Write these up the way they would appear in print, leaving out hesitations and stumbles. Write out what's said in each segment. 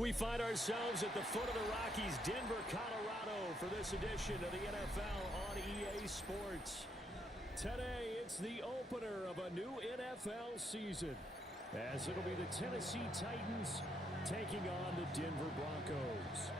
We find ourselves at the foot of the Rockies, Denver, Colorado, for this edition of the NFL on EA Sports. Today, it's the opener of a new NFL season, as it'll be the Tennessee Titans taking on the Denver Broncos.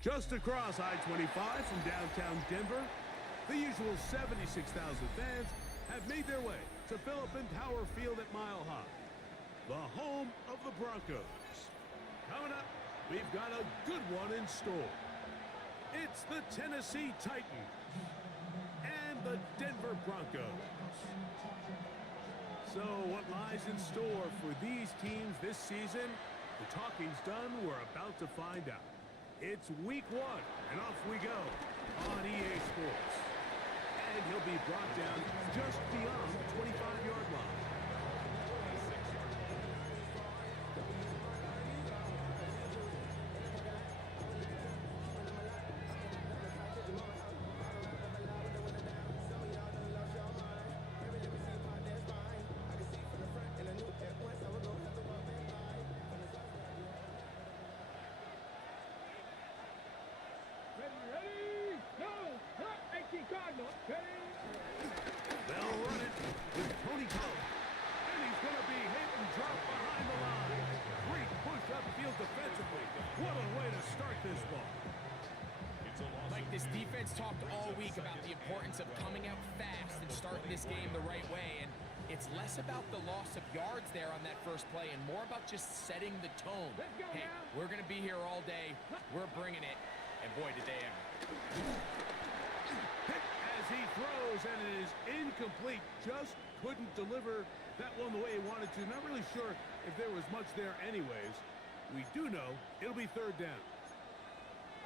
Just across I-25 from downtown Denver, the usual 76,000 fans have made their way to Philip Tower Field at Mile High, the home of the Broncos. Coming up, we've got a good one in store. It's the Tennessee Titans and the Denver Broncos. So what lies in store for these teams this season? The talking's done. We're about to find out. It's week one, and off we go on EA Sports. And he'll be brought down just beyond the 25-yard line. They'll run it with Tony Collins. And he's going to be hit and dropped behind the line. Great push upfield defensively. What a way to start this ball. Like, this defense talked all week about the importance of coming out fast and starting this game the right way. And it's less about the loss of yards there on that first play and more about just setting the tone. Hey, we're going to be here all day. We're bringing it. And boy, did they ever. Hit as he throws, and it is incomplete. Just couldn't deliver that one the way he wanted to. Not really sure if there was much there anyways. We do know it'll be third down.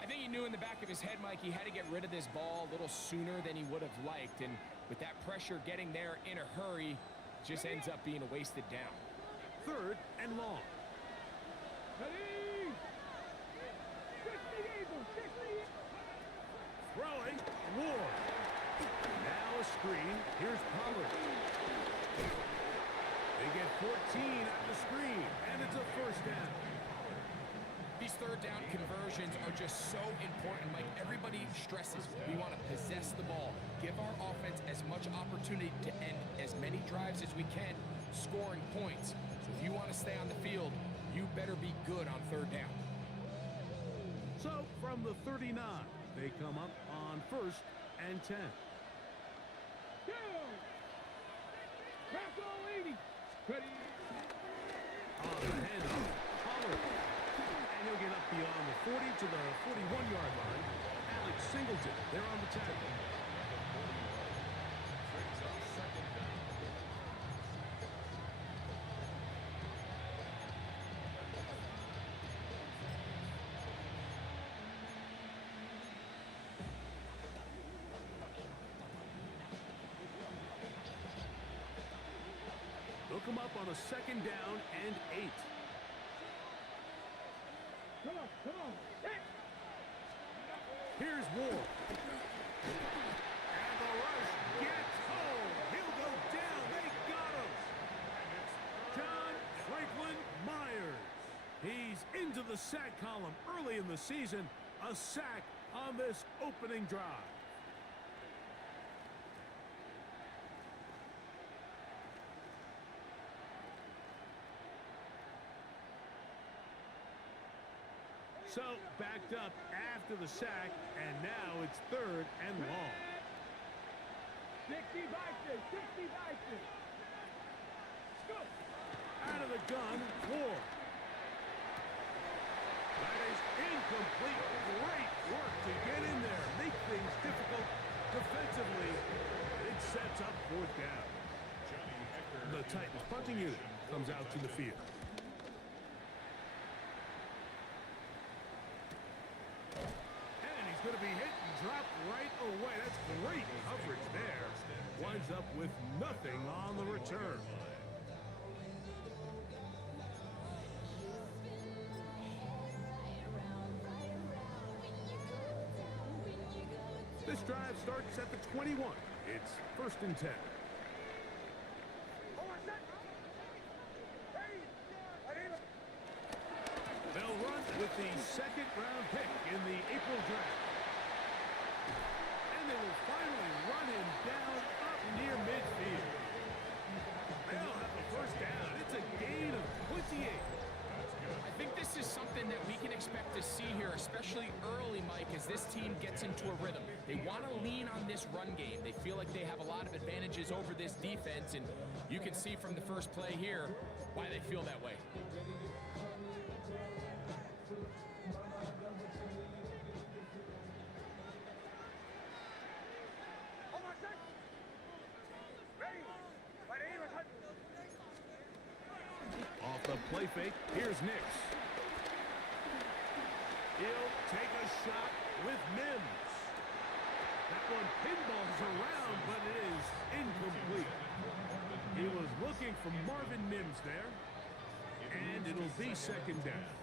I think he knew in the back of his head, Mike, he had to get rid of this ball a little sooner than he would have liked. And with that pressure getting there in a hurry, just ends up being a wasted down. Third and long. Throwing, Ward. Now a screen. Here's Pollard. They get 14 out of the screen, and it's a first down. These third down conversions are just so important, Mike. Everybody stresses we want to possess the ball, give our offense as much opportunity to end as many drives as we can, scoring points. So if you want to stay on the field, you better be good on third down. So from the 39, they come up on first and 10. On the handoff, Pollard. And he'll get up beyond the 40 to the 41-yard line. Alex Singleton, they're on the tackle. They'll come up on a second down and 8. Come on. Here's Ward. And the rush gets home. He'll go down. They got him. John Franklin Myers. He's into the sack column early in the season. A sack on this opening drive. So, backed up after the sack, and now it's third and long. 60 out of the gun, Ward. That is incomplete. Great work to get in there. Make things difficult defensively. It sets up fourth down. The Titans punting unit comes out to the field. Going to be hit and dropped right away. That's great coverage there. Winds up with nothing on the return. This drive starts at the 21. It's first and 10. They'll run with the second-round pick in the April draft. And they will finally run him down up near midfield. They'll have the first down. It's a gain of 28. I think this is something that we can expect to see here, especially early, Mike, as this team gets into a rhythm. They want to lean on this run game. They feel like they have a lot of advantages over this defense, and you can see from the first play here why they feel that way. Off the play fake, here's Nix. He'll take a shot with Mims. That one pinballs around, but it is incomplete. He was looking for Marvin Mims there, and it'll be second down.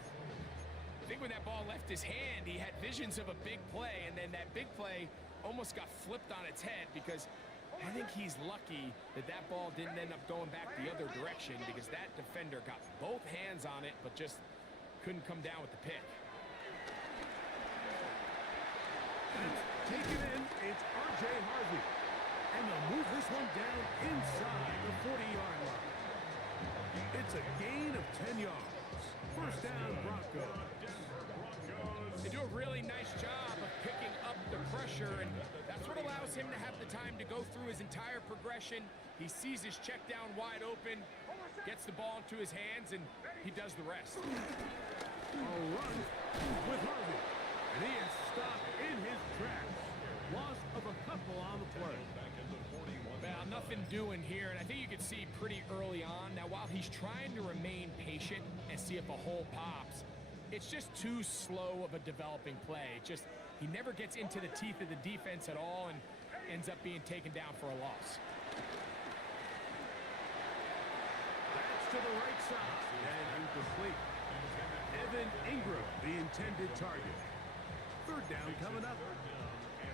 I think when that ball left his hand, he had visions of a big play, and then that big play almost got flipped on its head because I think he's lucky that that ball didn't end up going back the other direction because that defender got both hands on it but just couldn't come down with the pick. Taken in, it's R.J. Harvey. And they'll move this one down inside the 40-yard line. It's a gain of 10 yards. First down, Broncos. They do a really nice job of picking up the pressure, and that's what allows him to have the time to go through his entire progression. He sees his check down wide open, gets the ball into his hands, and he does the rest. A run with Harvey. And he is stopped in his tracks. Loss of a couple on the play. Well, nothing doing here, and I think you can see pretty early on. Now, while he's trying to remain patient and see if a hole pops, it's just too slow of a developing play. He never gets into the teeth of the defense at all and ends up being taken down for a loss. That's to the right side and incomplete. Evan Ingram, the intended target. Third down coming up.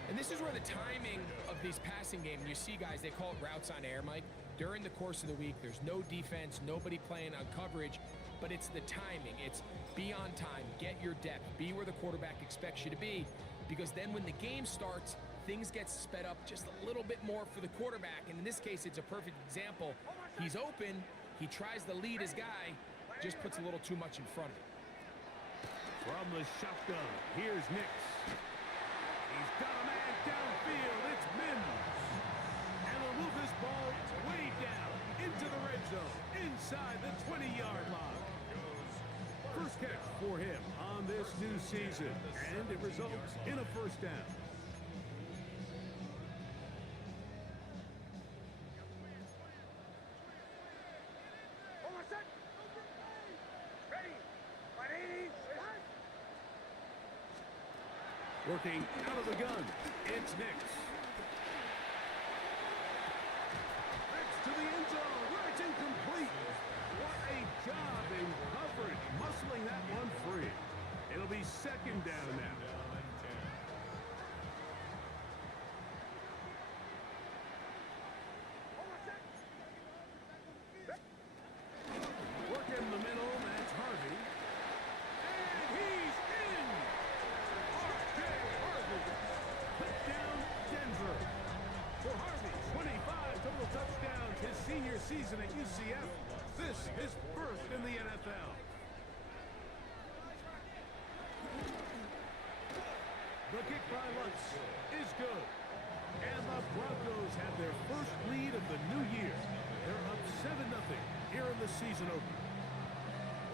And this is where the timing of these passing games, you see guys, they call it routes on air, Mike. During the course of the week, there's no defense, nobody playing on coverage, but it's the timing. It's be on time, get your depth, be where the quarterback expects you to be, because then when the game starts, things get sped up just a little bit more for the quarterback. And in this case, it's a perfect example. He's open, he tries to lead his guy, just puts a little too much in front of him. From the shotgun, here's Nix. He's got a man downfield. It's Mims. And they'll move this ball way down into the red zone, inside the 20-yard line. First catch for him on this new season, and it results in a first down. Working out of the gun, it's Nix. Next to the end zone, where it's incomplete. What a job in coverage, muscling that one free. It'll be second down now. Working the middle, that's Harvey. And he's in! Touchdown, Denver. For Harvey, 25 total touchdowns his senior season at UCF. This is first in the NFL. The kick by Lutz is good. And the Broncos have their first lead of the new year. They're up 7-0 here in the season opener.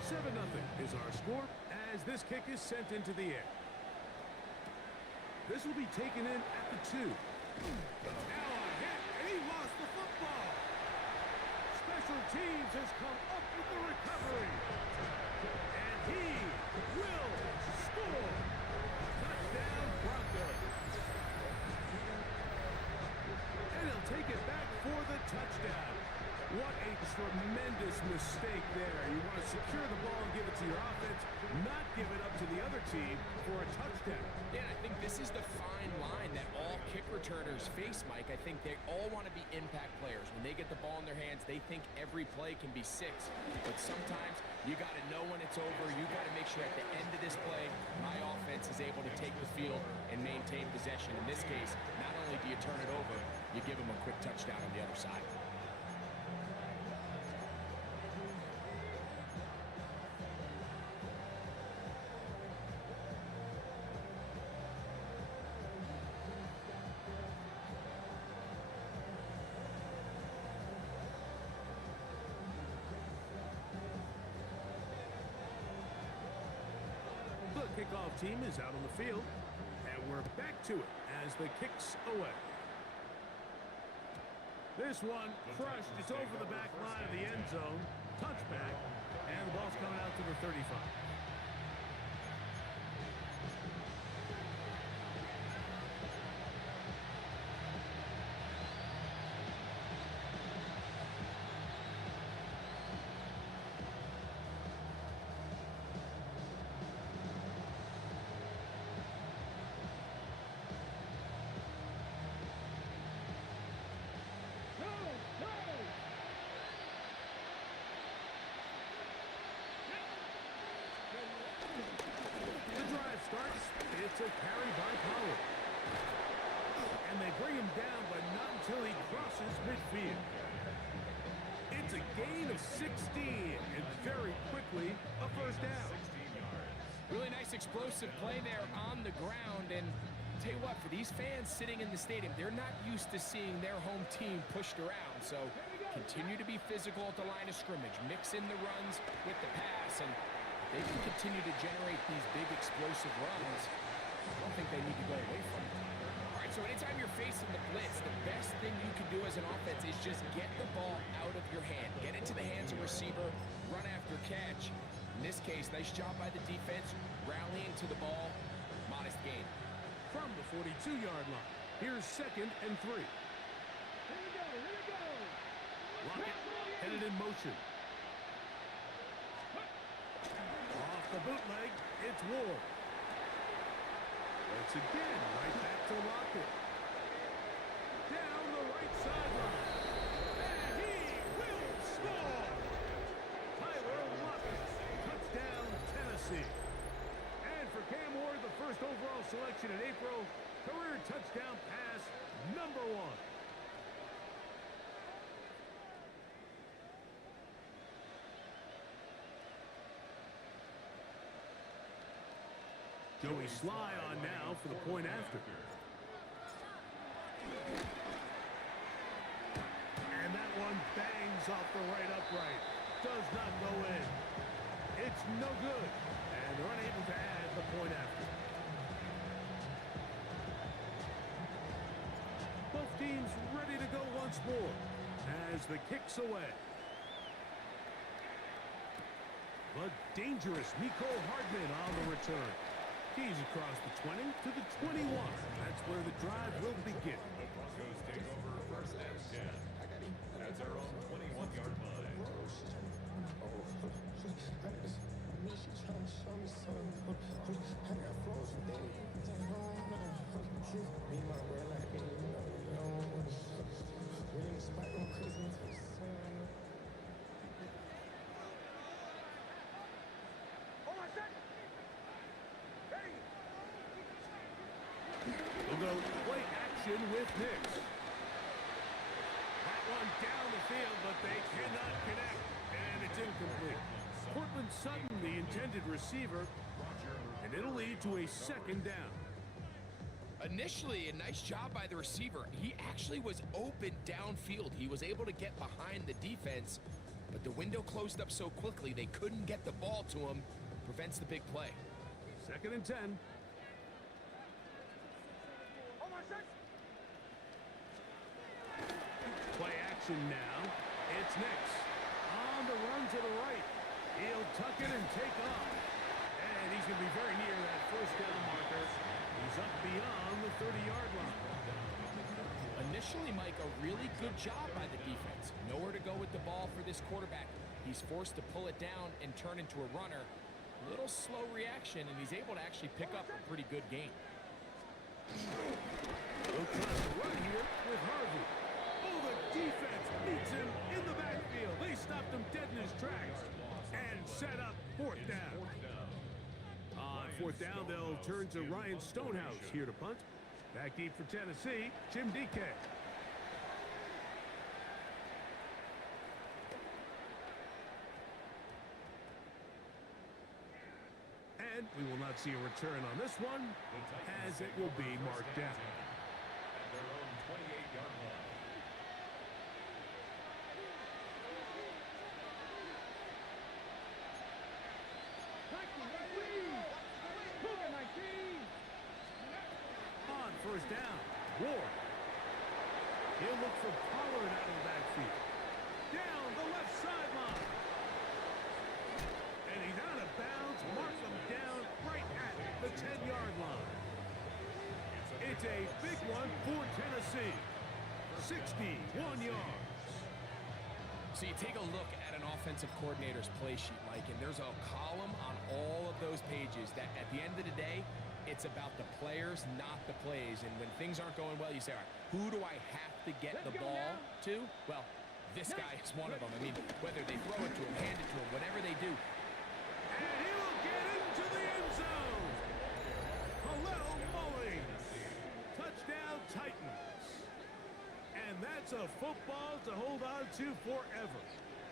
7-0 is our score as this kick is sent into the air. This will be taken in at the 2. Now a hit, and he lost the football. Special teams has come up with the recovery. And he will score. Touchdown, Broncos. And he'll take it back for the touchdown. What a tremendous mistake there. You want to secure the ball and give it to your offense, not give it up to the other team for a touchdown. Yeah, I think this is the fine line that all kick returners face, Mike. I think they all want to be impact players. When they get the ball in their hands, they think every play can be 6. But sometimes you got to know when it's over. You got to make sure at the end of this play, my offense is able to take the field and maintain possession. In this case, not only do you turn it over, you give them a quick touchdown on the other side. The kickoff team is out on the field, and we're back to it as the kick's away. This one crushed. It's over the back line of the end zone. Touchback, and the ball's coming out to the 35. It's a carry by Power. And they bring him down, but not until he crosses midfield. It's a gain of 16, and very quickly, a first down. Really nice explosive play there on the ground. And tell you what, for these fans sitting in the stadium, they're not used to seeing their home team pushed around. So continue to be physical at the line of scrimmage. Mix in the runs with the pass, and they can continue to generate these big explosive runs. I don't think they need to go away from it. All right, so anytime you're facing the blitz, the best thing you can do as an offense is just get the ball out of your hand. Get into the hands of receiver, run after catch. In this case, nice job by the defense, rallying to the ball. Modest gain. From the 42-yard line, here's 2nd and 3. Here we go, Lockett headed in motion. Off the bootleg, it's Ward. Once again, right back to Lockett. Down the right sideline. And he will score! Tyler Lockett, touchdown Tennessee. And for Cam Ward, the first overall selection in April, career touchdown pass number 1. Joey Sly on now for the point after. And that one bangs off the right upright. Does not go in. It's no good. And they're unable to add the point after. Both teams ready to go once more as the kick's away. The dangerous Miko Hardman on the return. He's across the 20 to the 21. That's where the drive will begin. The Broncos take over first and 10 at their own 21-yard line. We'll go play action with Nix. That one down the field, but they cannot connect, and it's incomplete. Cortland Sutton, the intended receiver, and it'll lead to a 2nd down. Initially, a nice job by the receiver. He actually was open downfield. He was able to get behind the defense, but the window closed up so quickly they couldn't get the ball to him. Prevents the big play. 2nd and 10. Play action now. It's Nix. On the run to the right. He'll tuck it and take off. And he's going to be very near that first down marker. He's up beyond the 30-yard line. Initially, Mike, a really good job by the defense. Nowhere to go with the ball for this quarterback. He's forced to pull it down and turn into a runner. Little slow reaction, and he's able to actually pick up a pretty good gain. They'll try to run here with Harvey. Oh, the defense beats him in the backfield. They stopped him dead in his tracks and set up 4th down. On 4th down, they'll turn to Ryan Stonehouse here to punt. Back deep for Tennessee, Jim DK. And we will not see a return on this one, as it will be marked down. At their own 28-yard line. On 1st down, Ward. He'll look for Pollard out of the backfield. Down the left sideline. And he's out of bounds. Mark him down right at the 10-yard line. It's a big one for Tennessee. 61 yards. So you take a look at an offensive coordinator's play sheet, Mike, and there's a column on all of those pages that at the end of the day, it's about the players, not the plays. And when things aren't going well, you say, all right, who do I have to get the ball to? Well, this guy is one of them. I mean, whether they throw it to him, hand it to him, whatever they do. And he will get into the end zone. Hallel Mullings. Touchdown Titans. And that's a football to hold on to forever.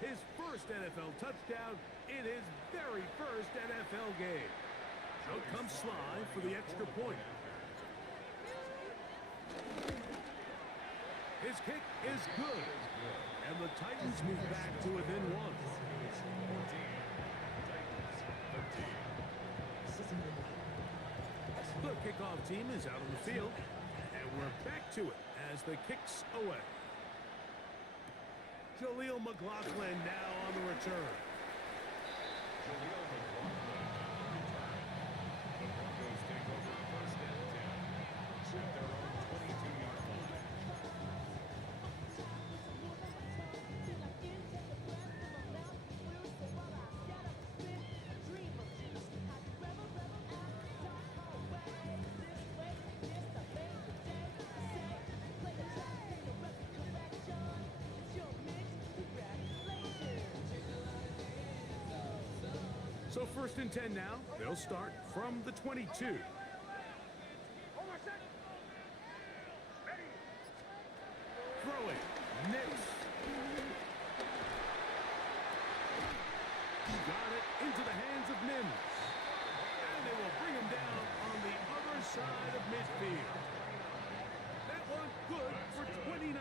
His first NFL touchdown in his very first NFL game. Out comes Sly for the extra point. His kick is good. And the Titans move back to within 1. The kickoff team is out on the field. And we're back to it as the kick's away. Jaleel McLaughlin now on the return. Jaleel McLaughlin on the return. The Broncos take over first and 10 at their own 22-yard line. So first and 10 now. They'll start from the 22. Throwing. Nix. Got it into the hands of Mims. And they will bring him down on the other side of midfield. That one good for 29.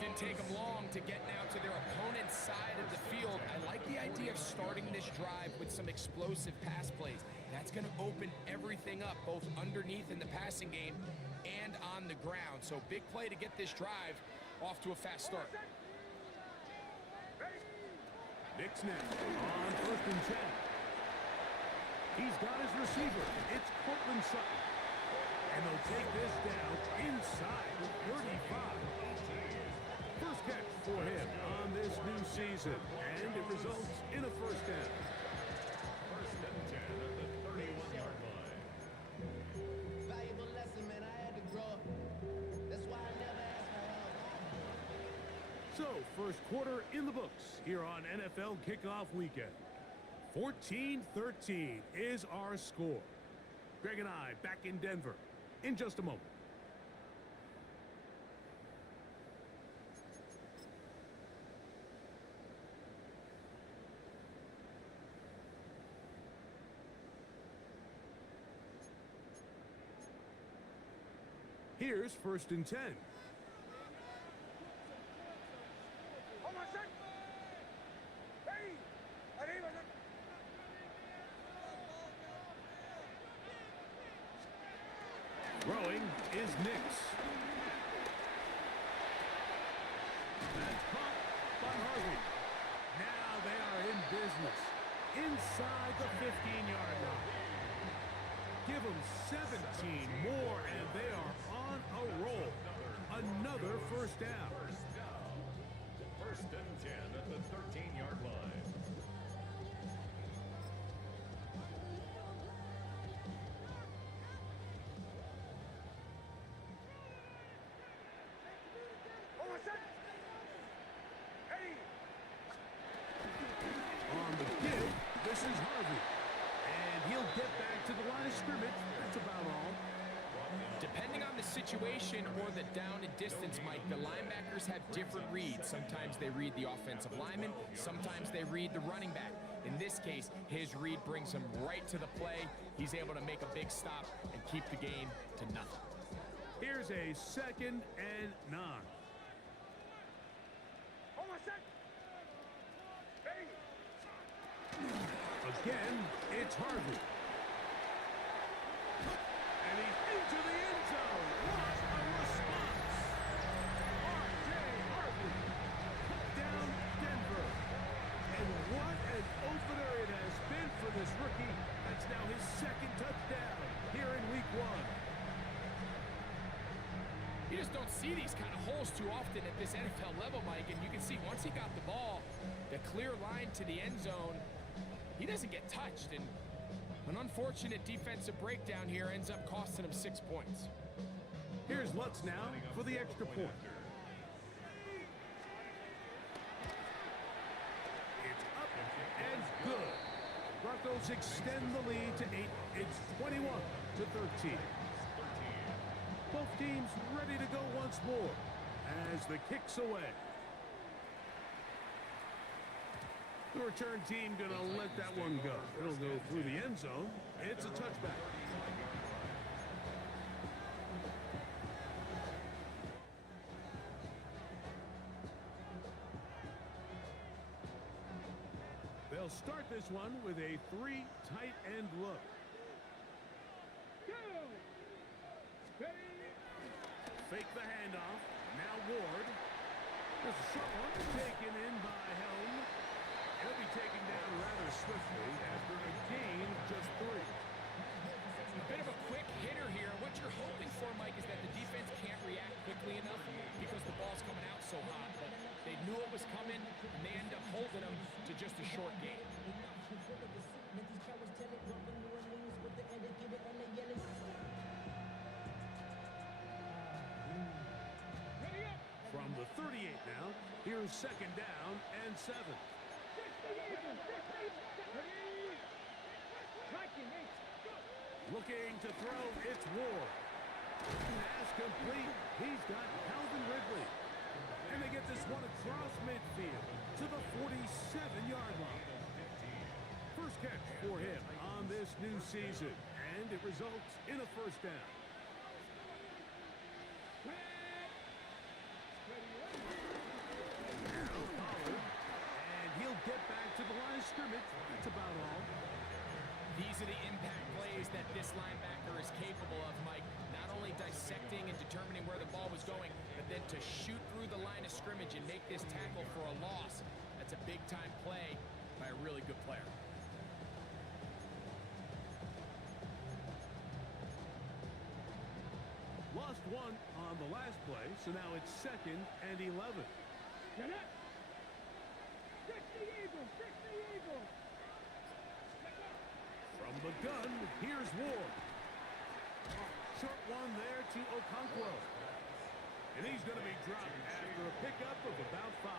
Didn't take them long to get now to their opponent's side of the field. I like the idea of starting this drive with some explosive pass plays. That's going to open everything up, both underneath in the passing game and on the ground. So big play to get this drive off to a fast start. Nix now on first and 10. He's got his receiver. It's Cortland Sutton. And they'll take this down inside the 35. First catch for him on this new season, and it results in a first down. First and 10 at the 31-yard line. Valuable lesson, man. I had to grow up. That's why I never asked for help. So, first quarter in the books here on NFL Kickoff Weekend. 14-13 is our score. Greg and I back in Denver in just a moment. Here's first and 10. Throwing is Nix. That's caught by Harvey. Now they are in business inside the 15-yard line. Give them 17 more, and they are on a roll. Another first down. First and 10 at the 13-yard line. On the give, this is Harvey. And he'll get back to the line of scrimmage. That's about all. Depending on the situation or the down and distance, Mike, the linebackers have different reads. Sometimes they read the offensive lineman. Sometimes they read the running back. In this case, his read brings him right to the play. He's able to make a big stop and keep the game to nothing. Here's a 2nd and 9. Again, it's Harvey. And he's into the end zone. What a response! R.J. Harvey put down Denver. And what an opener it has been for this rookie. That's now his 2nd touchdown here in week 1. You just don't see these kind of holes too often at this NFL level, Mike. And you can see once he got the ball, the clear line to the end zone, he doesn't get touched. And an unfortunate defensive breakdown here ends up costing him 6 points. Here's Lutz now for the extra point. It's up and good. Broncos extend the lead to 8. It's 21-13. Both teams ready to go once more as the kick's away. The return team going to let that one go. It'll go through the end zone. It's a touchback. They'll start this one with a 3 tight end look. Ward. There's a short one taken in by Helm. He'll be taken down rather swiftly after a gain of just 3. A bit of a quick hitter here. What you're hoping for, Mike, is that the defense can't react quickly enough because the ball's coming out so hot. But they knew it was coming, and they end up holding them to just a short gain. From the 38 now, here's second down and 7. Looking to throw, it's Ward. Pass complete. He's got Calvin Ridley. And they get this one across midfield to the 47-yard line. First catch for him on this new season, and it results in a first down. Now Pollard, and he'll get back to the line of scrimmage. That's about all. These are the impact plays that this linebacker is capable of, Mike. Not only dissecting and determining where the ball was going, but then to shoot through the line of scrimmage and make this tackle for a loss. That's a big-time play by a really good player. Lost one on the last play, so now it's second and 11. From the gun, here's Ward. Short one there to Okonkwo. And he's going to be dropped after a pickup of about 5.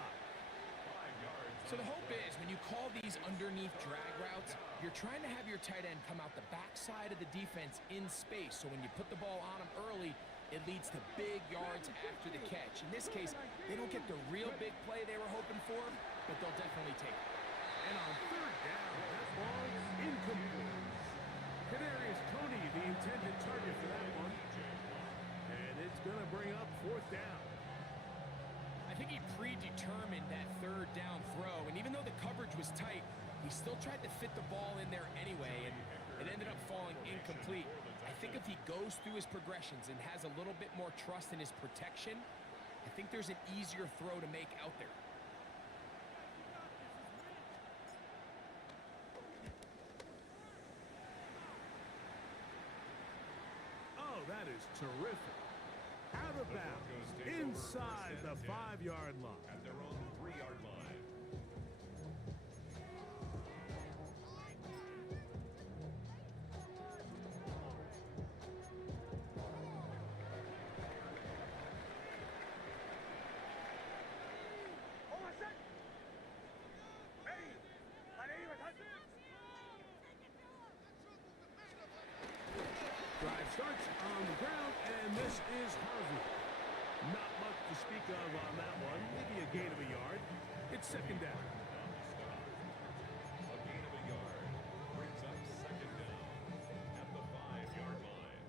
So the hope is when you call these underneath drag routes, you're trying to have your tight end come out the backside of the defense in space. So when you put the ball on him early, it leads to big yards after the catch. In this case, they don't get the real big play they were hoping for, but they'll definitely take it. And on third down, that ball is incomplete. Kadarius Toney, the intended target for that one. And it's going to bring up fourth down. I think he predetermined that third down throw, and even though the coverage was tight, he still tried to fit the ball in there anyway, and it ended up falling incomplete. I think if he goes through his progressions and has a little bit more trust in his protection, I think there's an easier throw to make out there. Oh, that is terrific. Out of bounds, inside the 5-yard line. At their own 3-yard line. Drive starts on the ground, and this is Harvey. Not much to speak of on that one. Maybe a gain of a yard. It's second down. A gain of a yard brings up second down at the 5-yard line.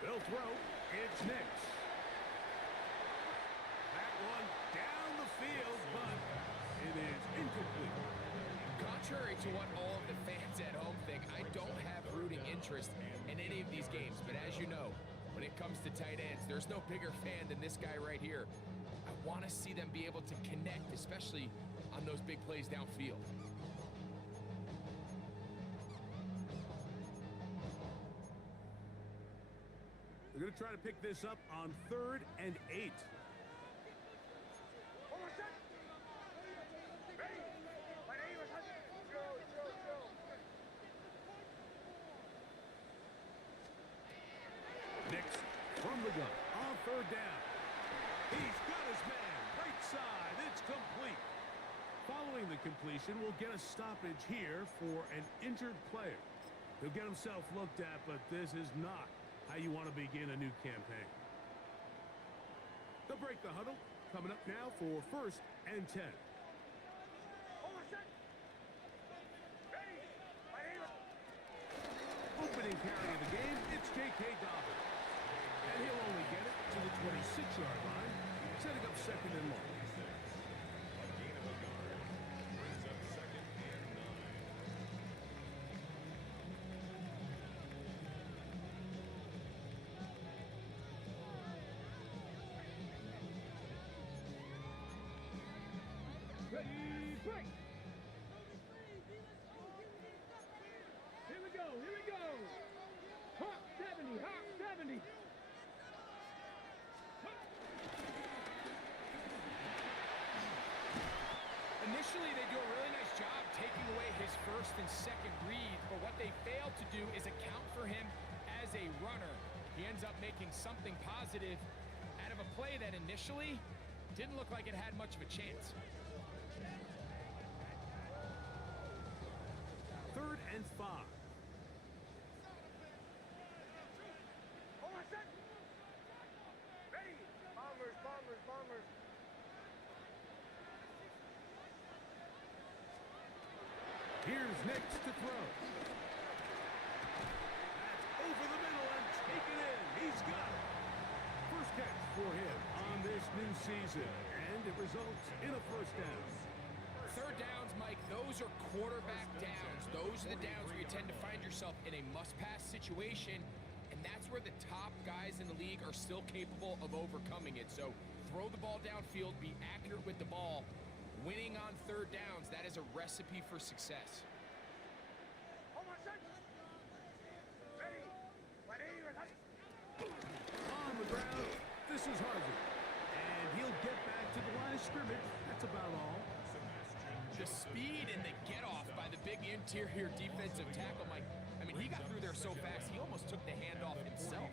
They'll throw. It's Nix. That one down the field, but it is incomplete. Contrary to what all of the fans at home think, I don't have rooting interest in any of these games. But as you know, when it comes to tight ends, there's no bigger fan than this guy right here. I want to see them be able to connect, especially on those big plays downfield. They're going to try to pick this up on 3rd and 8. Nix from the gun on 3rd down. He's got his man. Right side. It's complete. Following the completion, we'll get a stoppage here for an injured player. He'll get himself looked at, but this is not how you want to begin a new campaign. They'll break the huddle. Coming up now for 1st and 10. Opening carry of the game, it's J.K. Dobbins. And he'll only get it to the 26-yard line, setting up 2nd and long. Ready, break! Here we go, here we go! Hawk 70, Hawk 70! Initially, they do a really nice job taking away his 1st and 2nd read, but what they fail to do is account for him as a runner. He ends up making something positive out of a play that initially didn't look like it had much of a chance. 3rd and 5. Here's Nix to throw. That's over the middle and taken in. He's got it. First catch for him on this new season, and it results in a 1st down. 3rd downs, Mike, those are quarterback downs. Those are the downs where you tend to find yourself in a must-pass situation, and that's where the top guys in the league are still capable of overcoming it. So throw the ball downfield, be accurate with the ball. Winning on 3rd downs, that is a recipe for success. On the ground, this is Harvey. And he'll get back to the line of scrimmage. That's about all. The speed and the get-off by the big interior defensive tackle, Mike. I mean, he got through there so fast, he almost took the handoff himself.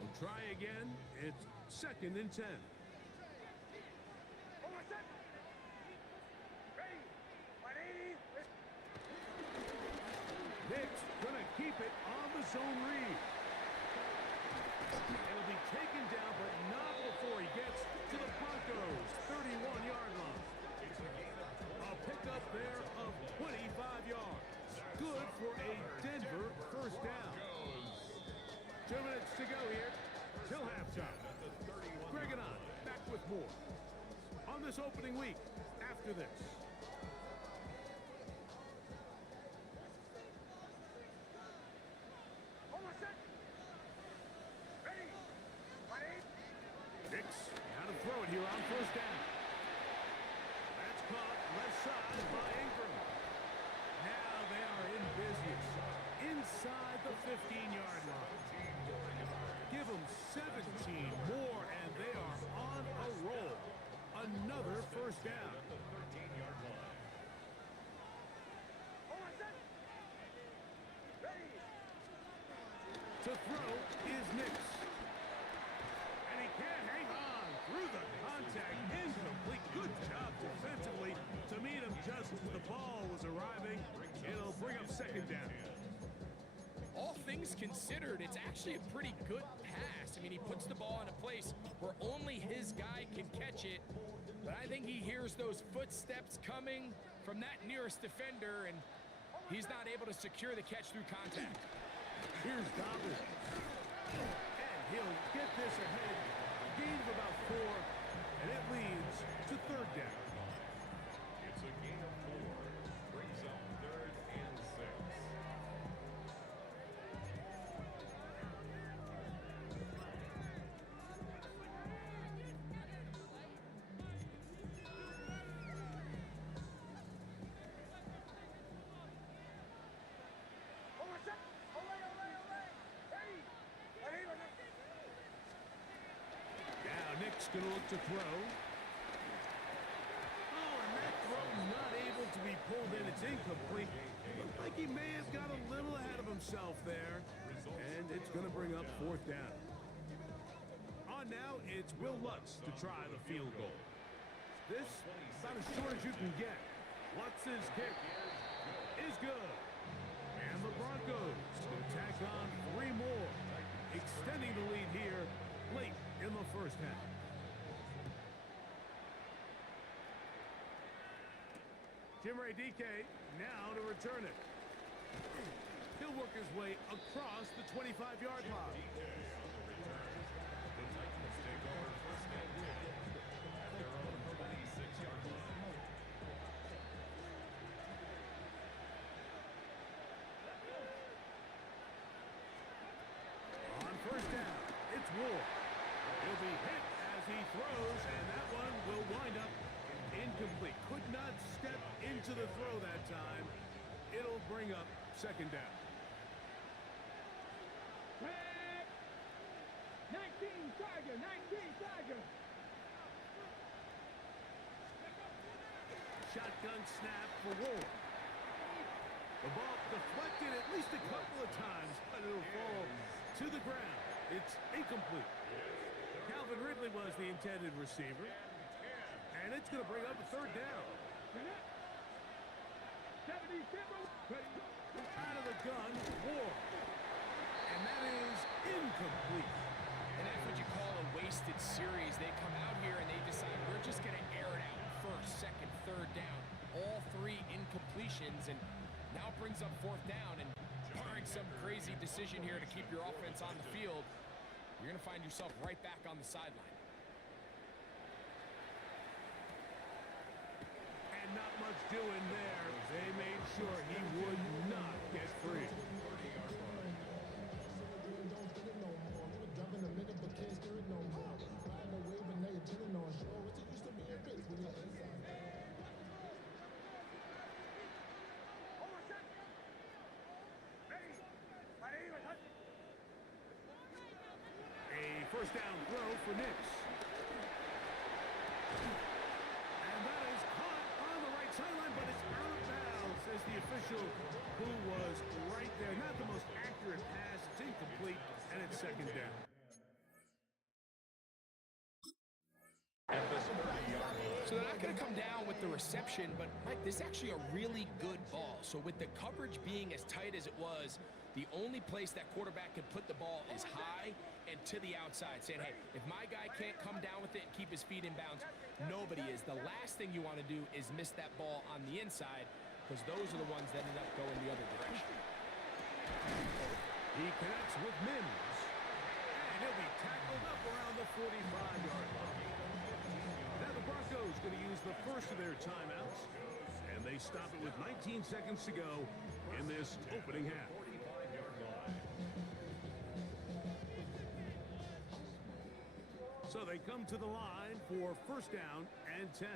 We'll try again. It's 2nd and 10. Nick's gonna keep it on the zone read. It'll be taken down, but not before he gets to the Broncos' 31-yard line. A pickup there of 25 yards. Good for a Denver 1st down. 2 minutes to go here till halftime. Greg and I back with more on this opening week after this. Nix, how to throw it here on 1st down. That's caught left side by Ingram. Now they are in business inside the 15-yard line. Give them 17 more, and they are on a roll. Another 1st down. To throw is Nix. And he can't hang on through the contact. Incomplete. Good job defensively to meet him just as the ball was arriving. It'll bring up 2nd down. All things considered, it's actually a pretty good pass. I mean, he puts the ball in a place where only his guy can catch it. But I think he hears those footsteps coming from that nearest defender, and he's not able to secure the catch through contact. Here's Dobbins. And he'll get this ahead. Gain of about 4, and it leads to 3rd down. It's a gain of 4. Brings up 3rd and 6. Nick's going to look to throw. Oh, and that throw not able to be pulled in. It's incomplete. Looked like he may have got a little ahead of himself there. And it's going to bring up 4th down. On now, it's Will Lutz to try the field goal. This about as short as you can get. Lutz's kick is good. And the Denver Broncos going to tack on 3 more, extending the lead here late in the first half. Jimmy DK now to return it. He'll work his way across the 25-yard line. The Titans take over first and 10 at their own 26-yard line. On first down, it's Ward. He'll be hit as he throws, and that one will wind up incomplete. Could not step into the throw that time. It'll bring up second down. Tag. 19 Tiger, 19 Tiger. Shotgun snap for Ward. The ball deflected at least a couple of times, but it'll fall to the ground. It's incomplete. Calvin Ridley was the intended receiver. And it's going to bring up a third down. 70 Timber. Out of the gun, Ward. And that is incomplete. And that's what you call a wasted series. They come out here and they decide we're just going to air it out first, second, third down. All 3 incompletions, and now brings up fourth down. And barring some crazy decision here to keep your offense on the field, you're going to find yourself right back on the sideline. And not much doing there. They made sure he would not get free. A first down throw for Nix. And that is caught on the right sideline, but it's out of bounds, says the official who was right there. Not the most accurate pass. It's incomplete, and it's second down. So they're not going to come down with the reception, but Mike, this is actually a really good ball. So with the coverage being as tight as it was, the only place that quarterback can put the ball is high and to the outside, saying, hey, if my guy can't come down with it and keep his feet in bounds, nobody is. The last thing you want to do is miss that ball on the inside, because those are the ones that end up going the other direction. He connects with Mims, and he'll be tackled up around the 45-yard line. Now the Broncos going to use the first of their timeouts, and they stop it with 19 seconds to go in this opening half. So they come to the line for first down and 10.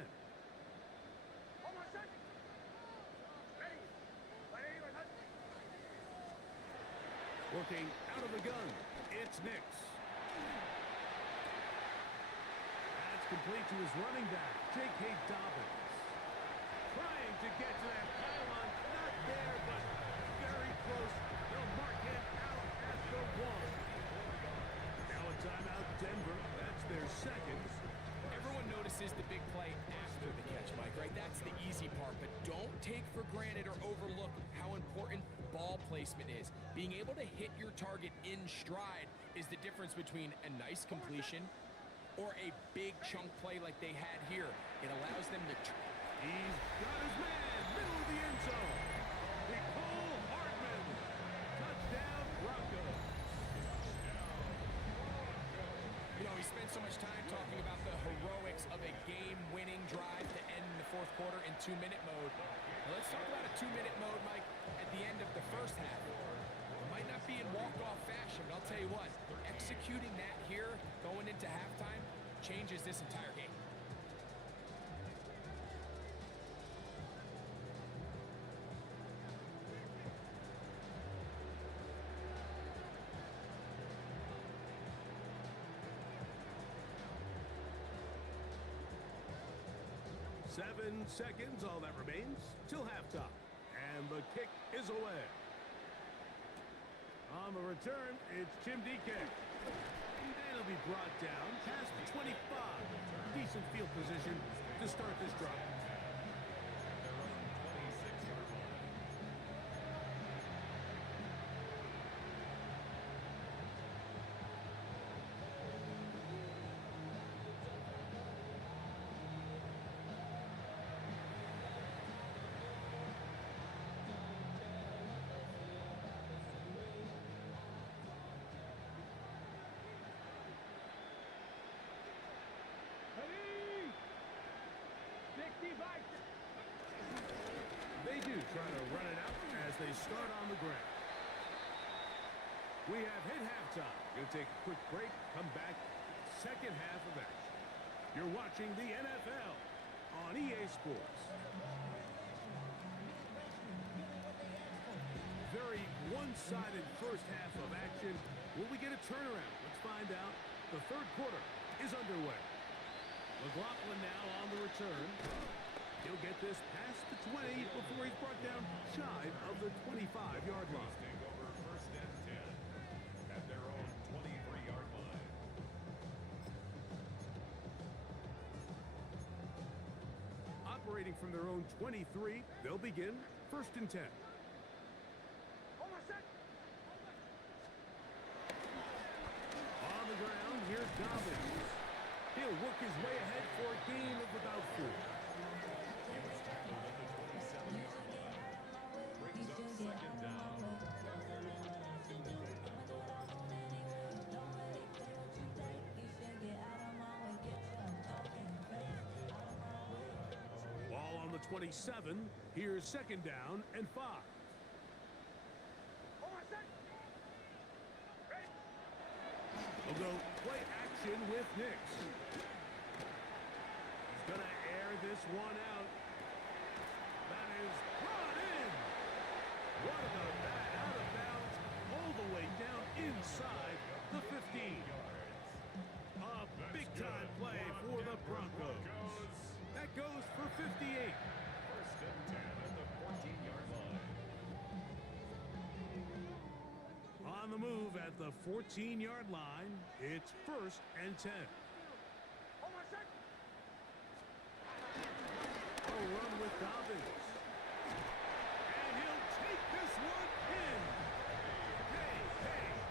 Working out of the gun, it's Nix. That's complete to his running back, J.K. Dobbins. Trying to get to that pylon, not there, but very close. They'll mark him out at the 1. Now a timeout, Denver. That's their second. Everyone notices the big play after the catch, Mike, right? That's the easy part, but don't take for granted or overlook how important ball placement is. Being able to hit your target in stride is the difference between a nice completion or a big chunk play like they had here. It allows them to... He's got his man, middle of the end zone. Nicole Hardman. Touchdown, Broncos. You know, he spent so much time talking about the heroics of a game-winning drive to end the fourth quarter in 2-minute mode. Now let's talk about a 2-minute mode, Mike, at the end of the first half. It might not be in walk-off fashion, but I'll tell you what, executing that here, going into halftime, changes this entire game. Seven seconds, all that remains, till halftime. And the kick is away. On the return, it's Jim DK. And he'll be brought down past the 25. Decent field position to start this drive. try to run it out as they start on the ground. We have hit halftime. Going to take a quick break, come back, second half of action. You're watching the NFL on EA Sports. Very one-sided first half of action. Will we get a turnaround? Let's find out. The third quarter is underway. McLaughlin now on the return. He'll get this past the 20 before he's brought down shy of the 25-yard line. Take over first and 10 at their own 23-yard line. Operating from their own 23, they'll begin first and 10. On the ground, here's Dobbins. He'll work his way ahead for a gain of about 4. Brings up second down. Ball on the 27. Here's second down and 5. We'll go play action with Nix. He's going to air this one out. That is brought in. What about that? Out of bounds, all the way down inside the 15. A big-time play for the Broncos. That goes for 58. First and 10 at the 14-yard line. On the move at the 14-yard line, it's first and 10. A run with Dobbins. And he'll take this one in. Hey,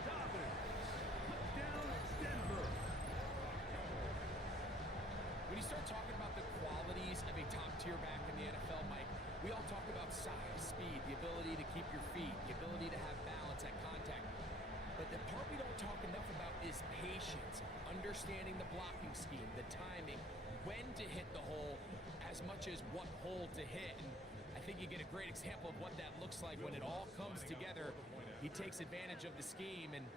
Dobbins. Touchdown, Denver. When you start talking about the qualities of a top-tier back in the NFL, Mike, we all talk about size, speed, the ability to keep your feet, the ability to have balance at contact. But the part we don't talk enough about is patience, understanding the blocking scheme, the timing, when to hit the hole, as much as what hole to hit. And I think you get a great example of what that looks like when it all comes together. He takes advantage of the scheme, and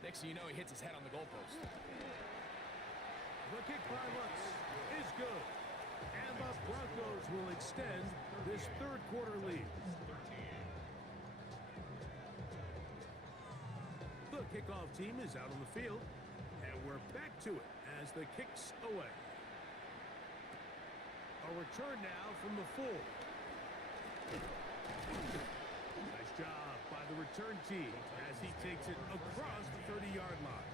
next thing you know, he hits his head on the goalpost. The kick by Lutz is good. And the Broncos will extend this third quarter lead. The kickoff team is out on the field, and we're back to it as the kick's away. A return now from the 4. Nice job by the return team as he takes it across the 30-yard line.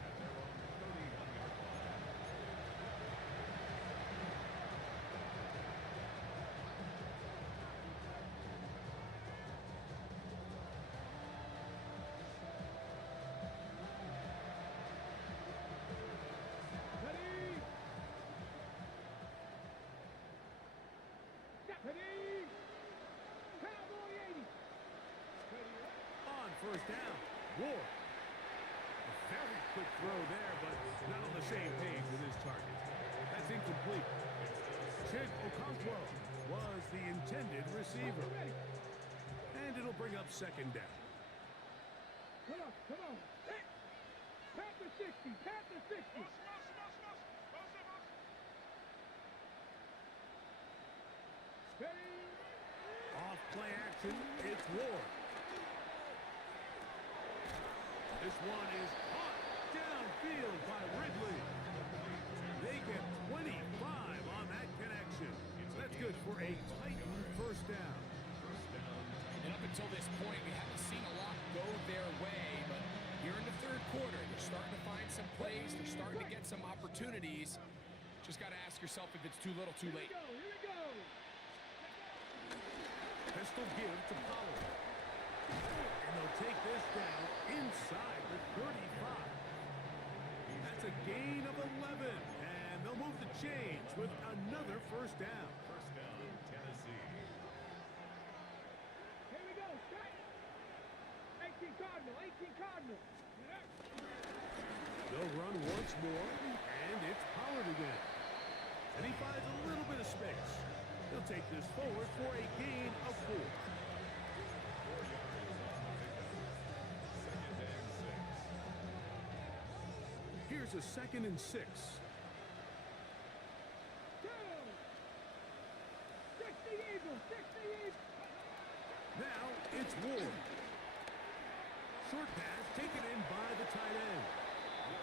On first down, Ward. A very quick throw there, but not on the same page with his target. That's incomplete. Chig Okonkwo was the intended receiver. And it'll bring up second down. Come on. Pat the 60. Off play action, it's Ward. This one is caught downfield by Ridley. They get 25 on that connection. That's good for a Titan first down. And up until this point, we haven't seen a lot go their way, but here in the third quarter, they're starting to find some plays, they're starting to get some opportunities. Just got to ask yourself if it's too little, too late. Here we go. Pistol give to Pollard. And they'll take this down inside the 35. That's a gain of 11. And they'll move the chains with another first down. First down, Tennessee. Here we go. Strike. 18 Cardinal. They'll run once more, and it's Pollard again. And he finds a little bit of space. He'll take this forward for a gain of 4. Here's a 2nd and 6. Go! Fix the Eagles! Fix the Eagles! Now it's Ward. Short pass taken in by the tight end.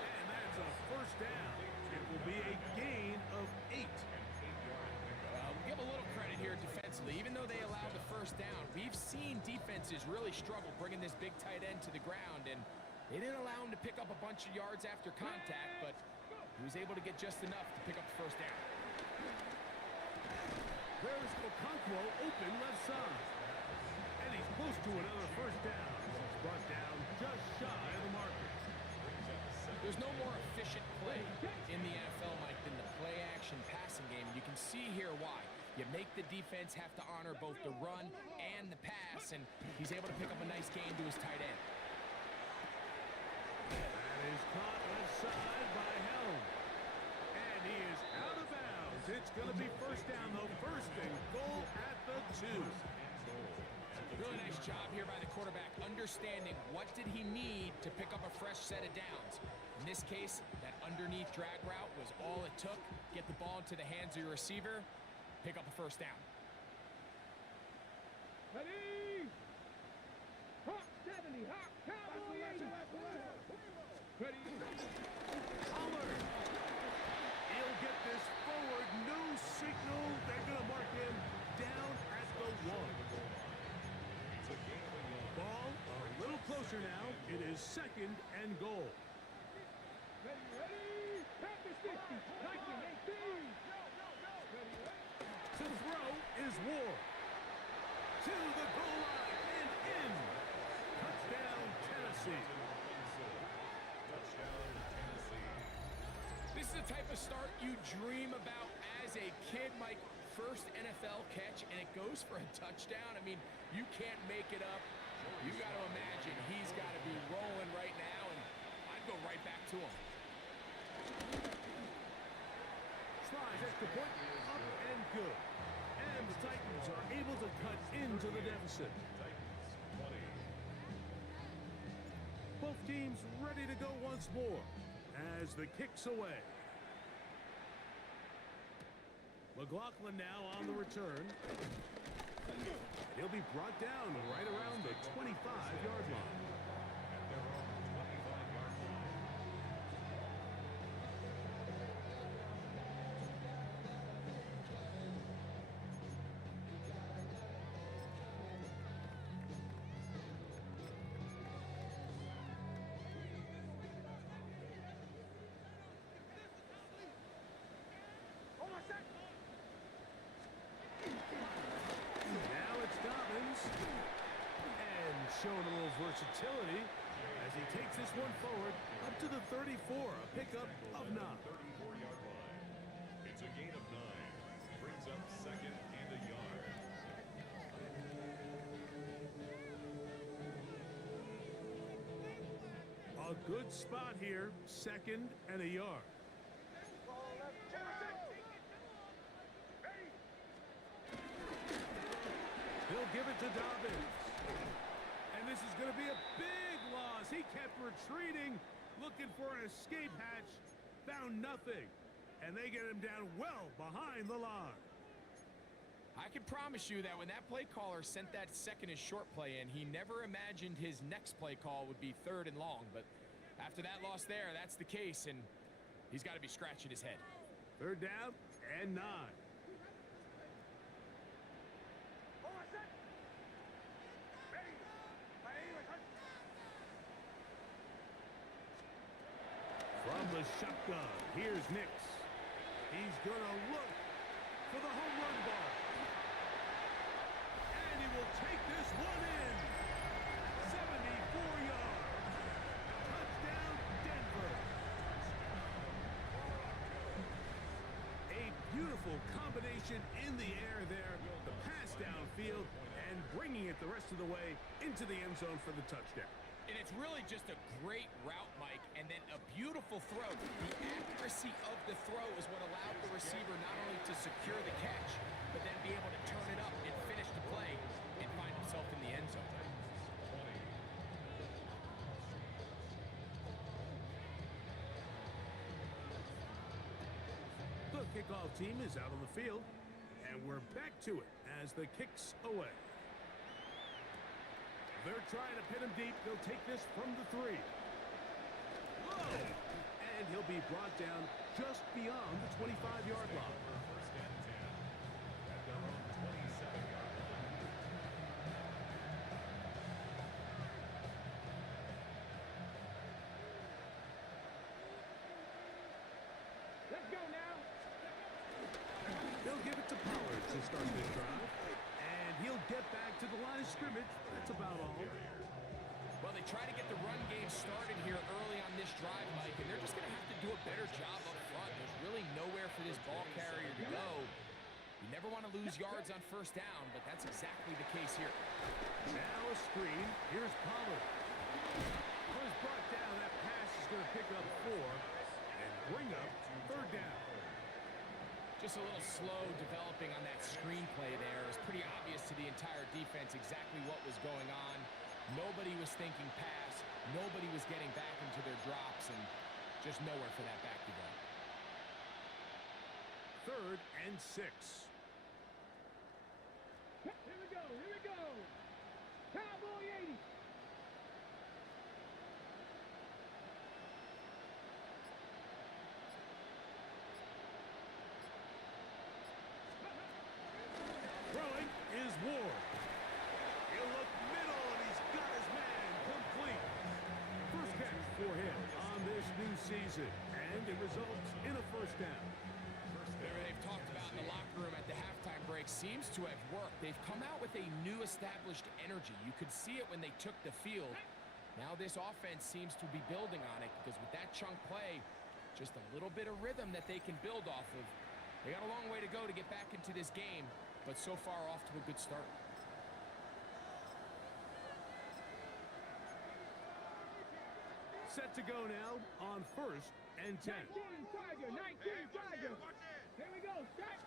And that's a first down. It will be a gain of 8. We'll give a little credit here defensively. Even though they allowed the first down, we've seen defenses really struggle bringing this big tight end to the ground, and they didn't allow him to pick up a bunch of yards after contact, but he was able to get just enough to pick up the first down. There's Okonkwo open left side. And he's close to another first down. He's brought down just shy of the marker. There's no more efficient play in the NFL, Mike, than the play-action passing game. You can see here why. You make the defense have to honor both the run and the pass, and he's able to pick up a nice gain to his tight end. That is caught left side by Helm. And he is out of bounds. It's going to be first down, though. First and goal at the 2. Really nice job here by the quarterback, understanding what did he need to pick up a fresh set of downs. In this case, that underneath drag route was all it took. Get the ball into the hands of your receiver, pick up a first down. Ready? Hawk 70, Hawk Cowboy 80. Ready? Pollard. He'll get this forward. No signal. They're going to mark him down at the 1. Ball a little closer now. It is 2nd and goal. Ready, ready? Packers 50, Vikings 18. Ready, ready? To throw is Ward. To the goal line and in. Touchdown, Tennessee. This is the type of start you dream about as a kid, Mike. First NFL catch, and it goes for a touchdown. I mean, you can't make it up. You got to imagine he's got to be rolling right now, and I'd go right back to him. Tries extra point, up and good. And the Titans are able to cut into the deficit. Both teams ready to go once more as the kick's away. McLaughlin now on the return. He'll be brought down right around the 25-yard line. Now it's Dobbins. And showing a little versatility as he takes this one forward up to the 34, a pickup of 9. 34-yard line. It's a gain of 9. Brings up 2nd and a yard. A good spot here, 2nd and a yard. He'll give it to Dobbins. And this is going to be a big loss. He kept retreating, looking for an escape hatch, found nothing. And they get him down well behind the line. I can promise you that when that play caller sent that second and short play in, he never imagined his next play call would be 3rd and long. But after that loss there, that's the case, and he's got to be scratching his head. 3rd down and 9. From the shotgun, here's Nix. He's going to look for the home run ball. And he will take this one in. 74 yards. Touchdown, Denver. A beautiful combination in the air there. The pass downfield and bringing it the rest of the way into the end zone for the touchdown. And it's really just a great route, Mike, and then a beautiful throw. The accuracy of the throw is what allowed the receiver not only to secure the catch, but then be able to turn it up and finish the play and find himself in the end zone. kickoff team is out on the field, and we're back to it as the kick's away. They're trying to pin him deep. They'll take this from the 3. Whoa! And he'll be brought down just beyond the 25-yard line. First and 10 at their own 27-yard line. Let's go now. They'll give it to Pollard to start this drive. And he'll get back to the line of scrimmage. That's about all. Well, they try to get the run game started here early on this drive, Mike, and they're just going to have to do a better job up front. There's really nowhere for this ball carrier to go. You never want to lose yards on first down, but that's exactly the case here. Now a screen. Here's Pollard. Was brought down. That pass is going to pick up 4 and bring up 3rd down. Just a little slow developing on that screenplay there. It was pretty obvious to the entire defense exactly what was going on. Nobody was thinking pass. Nobody was getting back into their drops, and just nowhere for that back to go. 3rd and 6. Here we go. Here we go. Cowboy 80. Throwing is Ward. He'll look middle, and he's got his man complete. First catch for him on this new season, and it results in a 1st down. Whatever they've talked about in the locker room at the halftime break seems to have worked. They've come out with a new established energy. You could see it when they took the field. Now this offense seems to be building on it because with that chunk play, just a little bit of rhythm that they can build off of. They got a long way to go to get back into this game, but so far off to a good start. Set to go now on 1st and 10. 19 Tiger. 19 Tiger. Here we go. Set.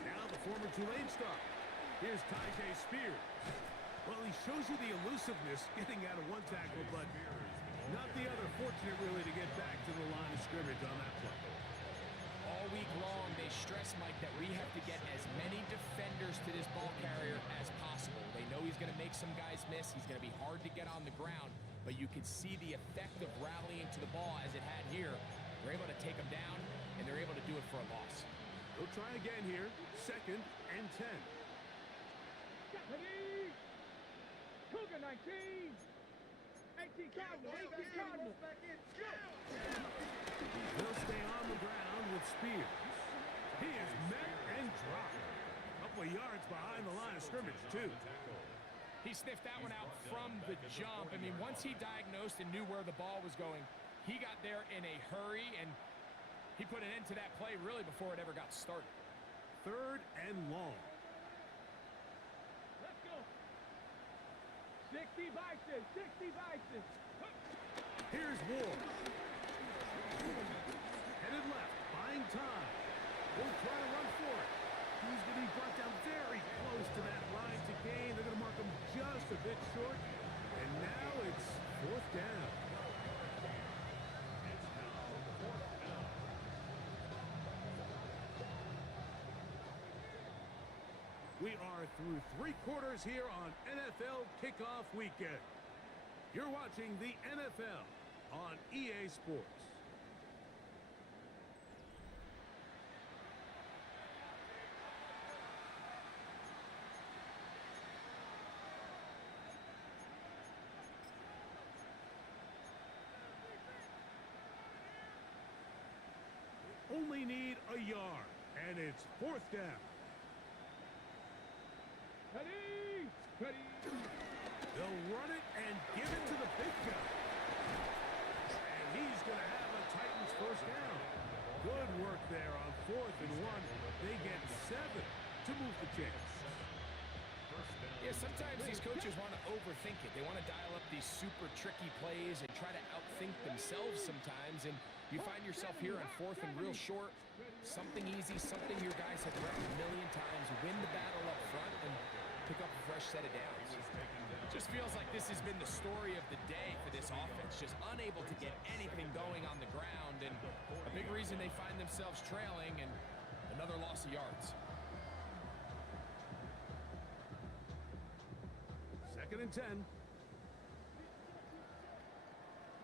Now the former Tulane star. Here's Tyjae Spears. Well, he shows you the elusiveness getting out of one tackle, but not the other. Fortunate, really, to get back to the line of scrimmage on that play. All week long, they stress, Mike, that we have to get as many defenders to this ball carrier as possible. They know he's going to make some guys miss. He's going to be hard to get on the ground, but you can see the effect of rallying to the ball as it had here. They're able to take him down, and they're able to do it for a loss. We'll try again here. 2nd and 10. Ready. Cougar 19. 18 Cardinals. 18 Cardinals. He'll stay on the ground with Spears. He is met and dropped. A couple of yards behind the line of scrimmage, too. He sniffed that one out from the jump. I mean, once he diagnosed and knew where the ball was going, he got there in a hurry, and he put an end to that play really before it ever got started. 3rd and long. Let's go. 60 Bison. 60 Bison. Here's Ward. Headed left, buying time. We'll try to run for it. He's going to be brought down very close to that line to gain. They're going to mark him just a bit short. And now it's 4th down. We are through 3 quarters here on NFL Kickoff Weekend. You're watching the NFL on EA Sports. Only need a yard, and it's 4th down. Ready. Ready. They'll run it and give it to the big guy. And he's going to have a Titans 1st down. Good work there on 4th and 1. They get 7 to move the chains. Yeah, sometimes these coaches want to overthink it. They want to dial up these super tricky plays and try to outthink themselves sometimes. And you find yourself here on 4th and real short. Something easy, something your guys have read a million times. Win the battle up front and pick up a fresh set of downs. Just feels like this has been the story of the day for this offense. Just unable to get anything going on the ground, and a big reason they find themselves trailing and another loss of yards. Second and 10.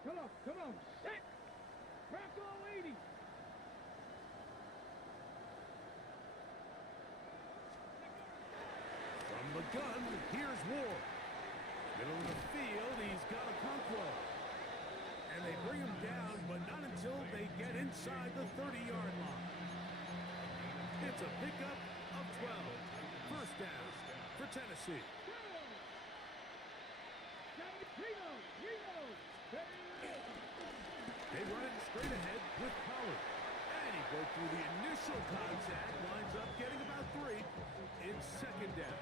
Come on, set. Bronco 80. From the gun, here's Ward. Middle of the field, he's got a Conquo. And they bring him down, but not until they get inside the 30-yard line. It's a pickup of 12. First down for Tennessee. They run it straight ahead with Pollard. And he broke through the initial contact, winds up getting about 3. It's second down.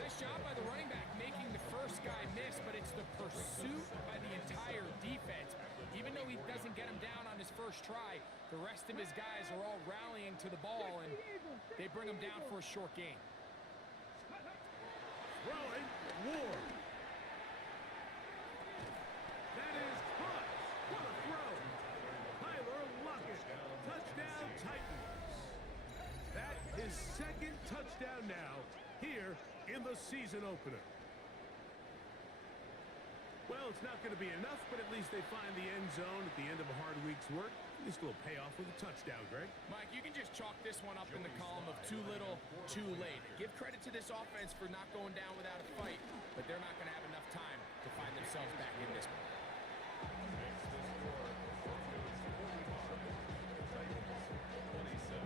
Nice job by the running back making the first guy miss, but it's the pursuit by the entire defense. Even though he doesn't get him down on his first try, the rest of his guys are all rallying to the ball, and they bring him down for a short gain. Throwing, Ward. That is caught. What a throw. Tyler Lockett. Touchdown Titans. That is second touchdown now here in the season opener. Well, it's not going to be enough, but at least they find the end zone at the end of a hard week's work. This will pay off with a touchdown, Greg. Mike, you can just chalk this one up in the column of too little, too late. Give credit to this offense for not going down without a fight, but they're not going to have enough time to find themselves back in this one. Makes the score. Titans 27.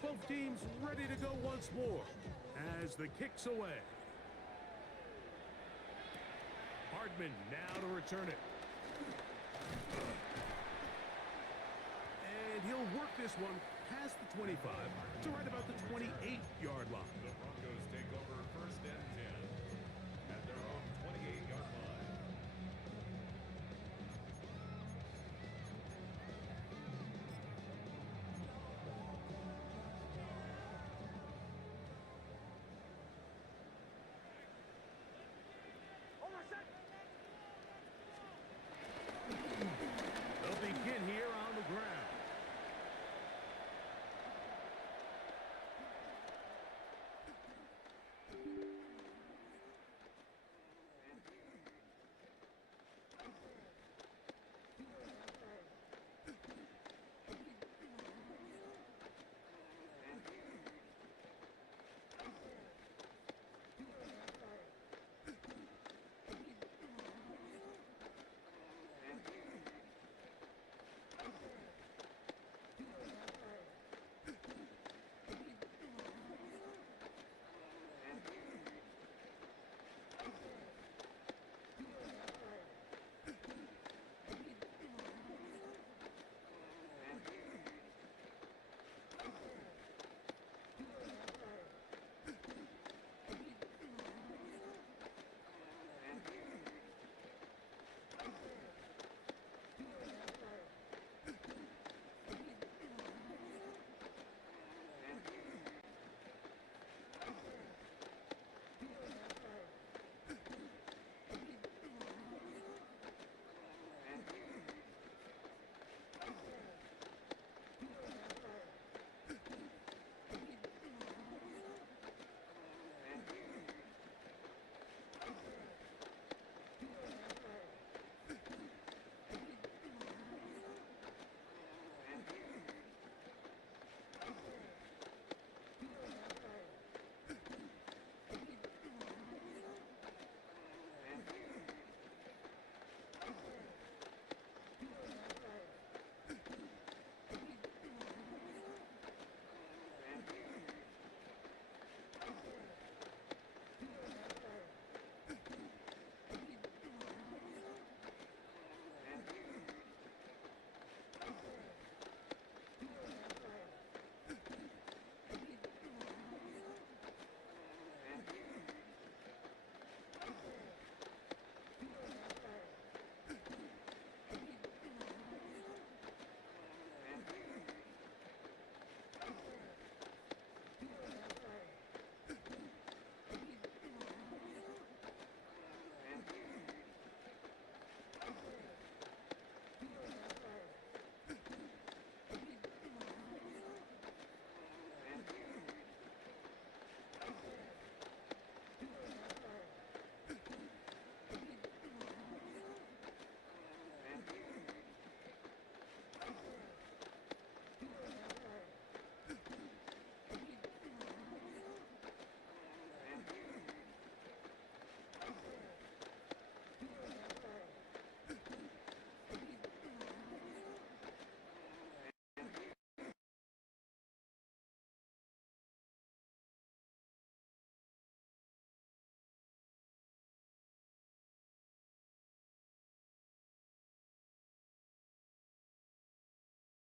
Both teams ready to go once more as the kick's away. Hardman now to return it. And he'll work this one past the 25 to right about the 28-yard line. The Broncos take over first and 10.